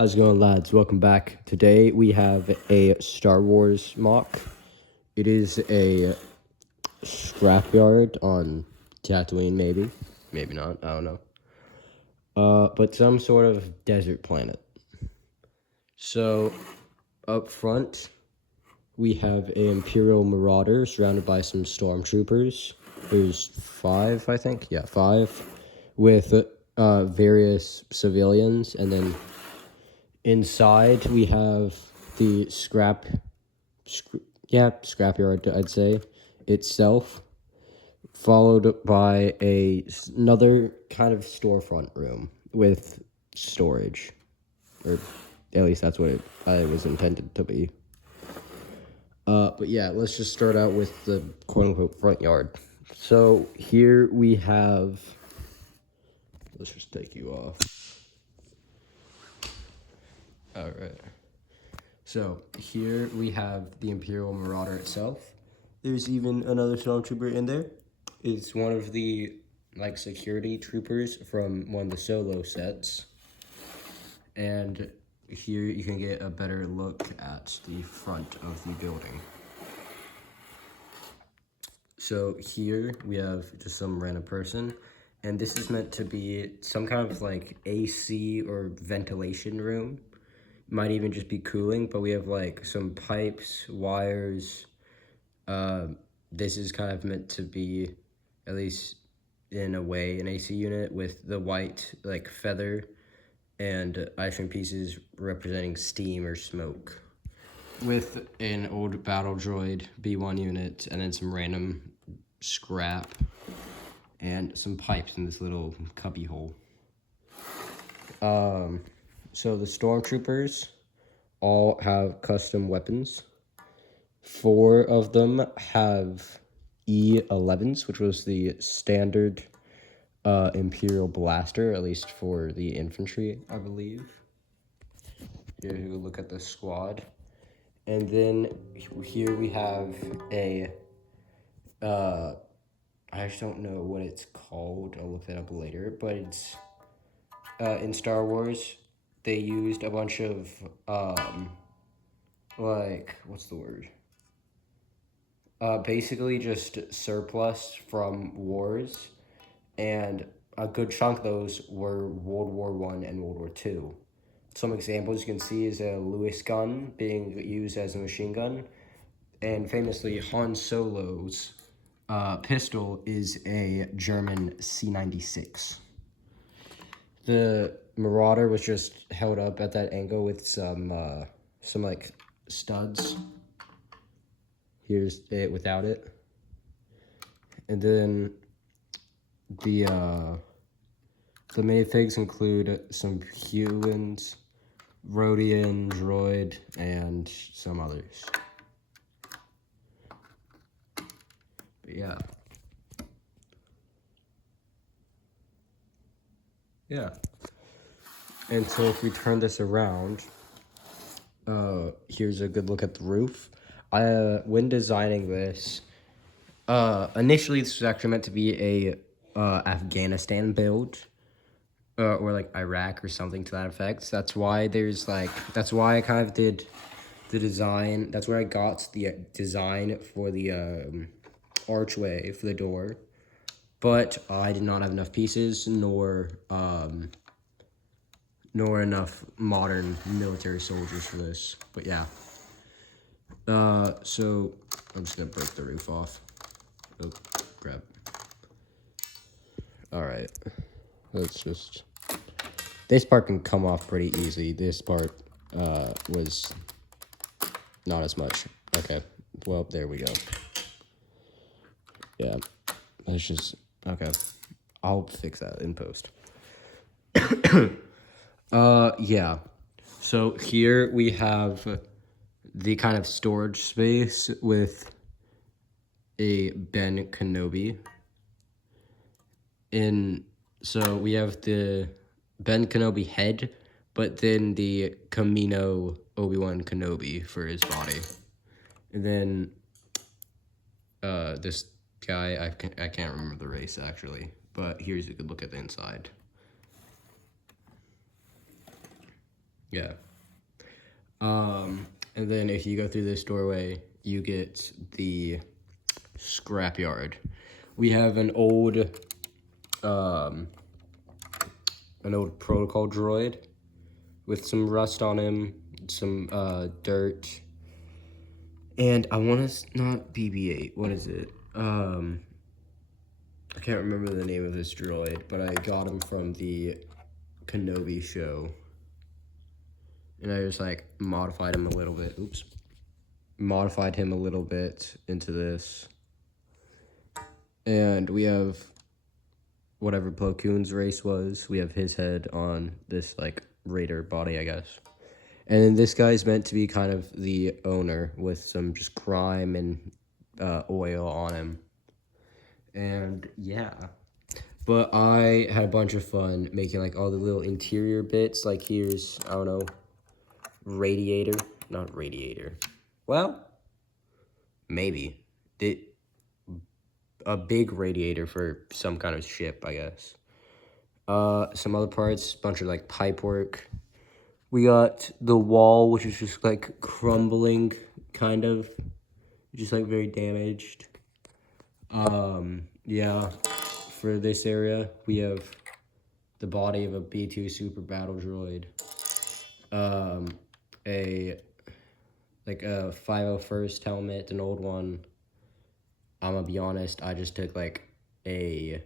How's it going, lads? Welcome back. Today we have a Star Wars mock. It is a scrapyard on Tatooine, maybe. Maybe not, I don't know. But some sort of desert planet. So, up front, we have an Imperial Marauder surrounded by some stormtroopers. There's 5, I think. Yeah, 5. With various civilians, and then inside, we have the scrapyard, I'd say, itself, followed by another kind of storefront room with storage, or at least that's what it was intended to be. But yeah, let's just start out with the quote-unquote front yard. So here we have, let's just take you off. All right. So here we have the Imperial Marauder itself. There's even another stormtrooper in there. It's one of the security troopers from one of the solo sets. And here you can get a better look at the front of the building. So here we have just some random person. And this is meant to be some kind of AC or ventilation room. Might even just be cooling, but we have some pipes, wires. This is kind of meant to be, at least in a way, an AC unit with the white feather and ice cream pieces representing steam or smoke. With an old battle droid B1 unit and then some random scrap and some pipes in this little cubby hole. So the stormtroopers all have custom weapons. 4 of them have E11s, which was the standard Imperial blaster, at least for the infantry, I believe. Here we look at the squad. And then here we have I just don't know what it's called. I'll look that up later. But it's, in Star Wars, they used a bunch of, what's the word? Basically just surplus from wars, and a good chunk of those were World War I and World War II. Some examples you can see is a Lewis gun being used as a machine gun, and famously Han Solo's pistol is a German C96. The Marauder was just held up at that angle with some studs. Here's it without it. And then the minifigs include some humans, Rhodian, droid, and some others. But yeah. Yeah. And so if we turn this around, here's a good look at the roof. When designing this, initially this was actually meant to be a Afghanistan build, or Iraq or something to that effect. That's why that's why I kind of did the design. That's where I got the design for the archway for the door. But I did not have enough pieces, nor enough modern military soldiers for this. But yeah. So I'm just gonna break the roof off. Oh, crap. Alright. Let's just... This part can come off pretty easy. This part, was not as much. Okay. Well, there we go. Yeah. Let's just... Okay. I'll fix that in post. Yeah. So here we have the kind of storage space with a Ben Kenobi. So we have the Ben Kenobi head, but then the Camino Obi-Wan Kenobi for his body. And then this guy, I can't remember the race actually, but here's a good look at the inside. Yeah. And then if you go through this doorway, you get the Scrapyard. We have um, an old protocol droid with some rust on him, some dirt, and I want to not BB-8. What is it? I can't remember the name of this droid, but I got him from the Kenobi show, and I just like modified him a little bit. Oops, modified him a little bit into this, and we have whatever Plo Koon's race was. We have his head on this like Raider body, I guess. And then this guy's meant to be kind of the owner with some just grime and oil on him. And yeah. But I had a bunch of fun making like all the little interior bits. Like here's, I don't know, radiator. Not radiator. Well, maybe. A big radiator for some kind of ship, I guess. Some other parts, bunch of like pipe work. We got the wall, which is just like crumbling, kind of, just like very damaged. Yeah, for this area, we have the body of a B2 super battle droid. A 501st helmet, an old one. I'm gonna be honest, I just took like a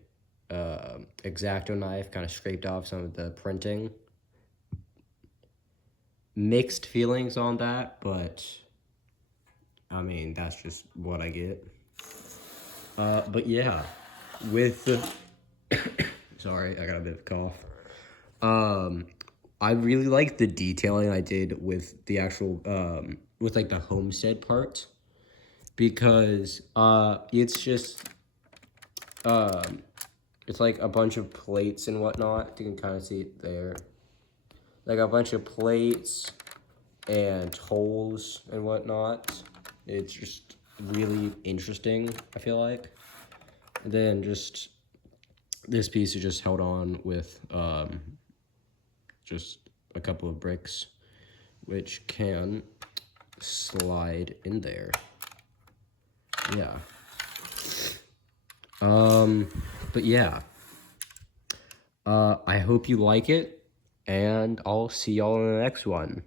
X-Acto knife, kind of scraped off some of the printing. Mixed feelings on that, but I mean, that's just what I get. But yeah, with the, sorry, I got a bit of a cough. I really like the detailing I did with the actual, with like the homestead part, because, it's just, it's like a bunch of plates and whatnot. You can kind of see it there. Like a bunch of plates and holes and whatnot. It's just really interesting, I feel like. And then just this piece is just held on with just a couple of bricks, which can slide in there. Yeah. But yeah. I hope you like it, and I'll see y'all in the next one.